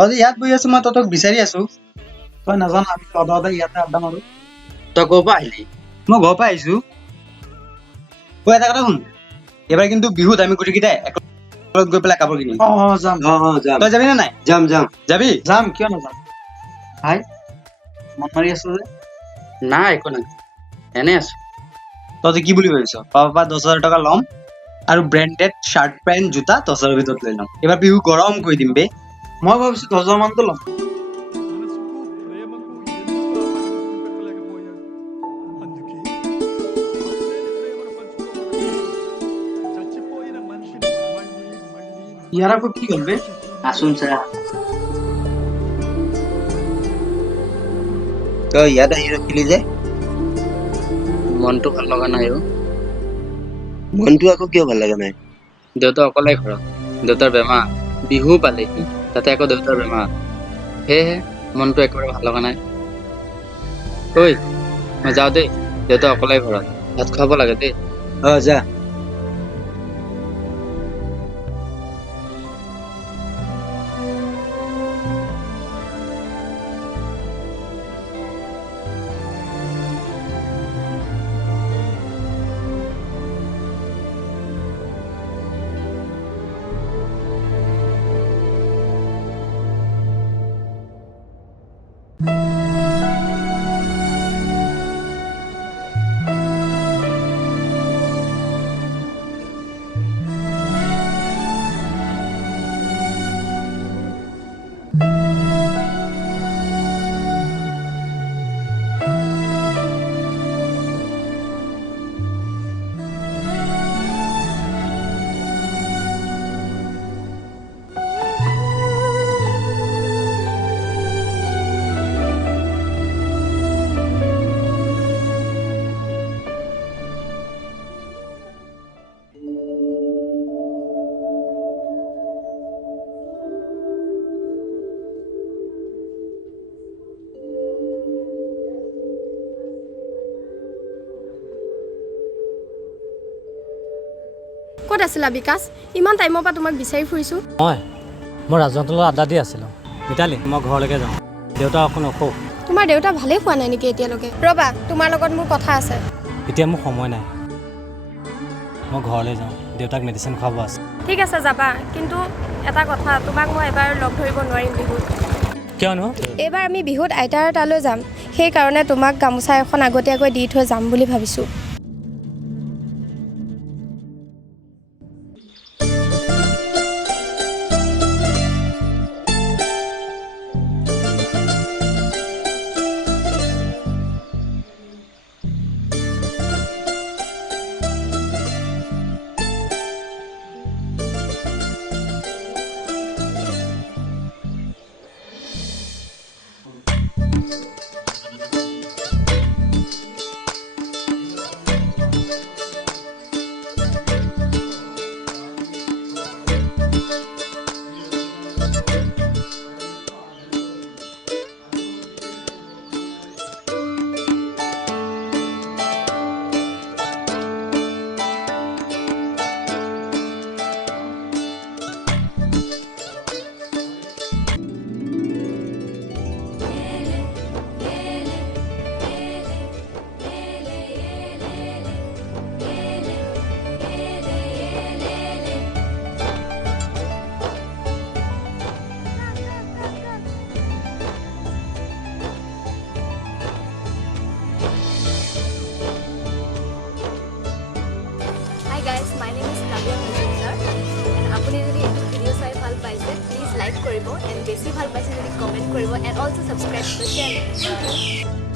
তই যে ইয়াত বহি আছো মই তহঁতক বিচাৰি আছো। তই নাজান আমি সদায় ইয়াতে আড্ডা মাৰো। তই ক'ৰ পৰা আহিলি? মই ঘৰৰ পৰা আহিছো। এটা কথা শুন, এইবাৰ কিন্তু বিহুত আমি গোটেইকেইটাই একেলগত গৈ পেলাই কাপোৰ কিনিম। যাম যাম তই যাবি নে নাই? যাম যাম যাবি? যাম, কিয় নাযাম। ভাই মন মাৰি আছো যে। নাই একো নাই, এনে আছো। তই যে কি বুলি ভাবিছ? পাপাৰ পৰা 10,000 টকা ল'ম আৰু ব্ৰেণ্ডেড চাৰ্ট পেণ্ট জোতা 10,000 ভিতৰত লৈ ল'ম। এইবাৰ বিহু গৰম কৰি দিম বে। মই ভাবিছো 10,000 মানটো ল'ম। ইয়াৰ আকৌ কি হ'ল বে? আছোন চা। তই ইয়াত আহি ৰখিলি যে? মনটো ভাল লগা নাই অ'। মনটো আকৌ কিয় ভাল লগা নাই? দেউতা অকলে ঘৰত, দেউতাৰ বেমাৰ, বিহু পালেহি, তাতে আকৌ দেউতাৰ বেমাৰ, সেয়েহে মনটো একেবাৰে ভাল লগা নাই। ঐ মই যাওঁ দেই, দেউতা অকলে ঘৰত, ভাত খুৱাব লাগে দেই। যা। ক'ত আছিলা বিকাশ? ইমান টাইমৰ পৰা তোমাক বিচাৰি ফুৰিছোঁ। মই ৰাজহঁতৰ লগত আড্ডা দি আছিলোঁ। মিতালী, মই ঘৰলৈকে যাওঁ, দেউতা অকণ অসুখ। তোমাৰ দেউতা ভালেই হোৱা নাই নেকি এতিয়ালৈকে? ৰ'বা, তোমাৰ লগত মোৰ কথা আছে। এতিয়া মোৰ সময় নাই, মই ঘৰলৈ যাওঁ, দেউতাক মেডিচিন খুৱাব আছে। ঠিক আছে যাবা, কিন্তু এটা কথা, তোমাক মই এবাৰ লগ ধৰিব নোৱাৰিম বিহুত। কিয়নো? এইবাৰ আমি বিহুত আইতাৰ তালৈ যাম, সেইকাৰণে তোমাক গামোচা এখন আগতীয়াকৈ দি থৈ যাম বুলি ভাবিছোঁ। Hi guys, my name is Navya Majumdar and আপুনি যদি এইটো ভিডিঅ' চাই ভাল পাইছে প্লিজ লাইক কৰিব এণ্ড বেছি ভাল পাইছে যদি কমেণ্ট কৰিব and also' subscribe to the channel.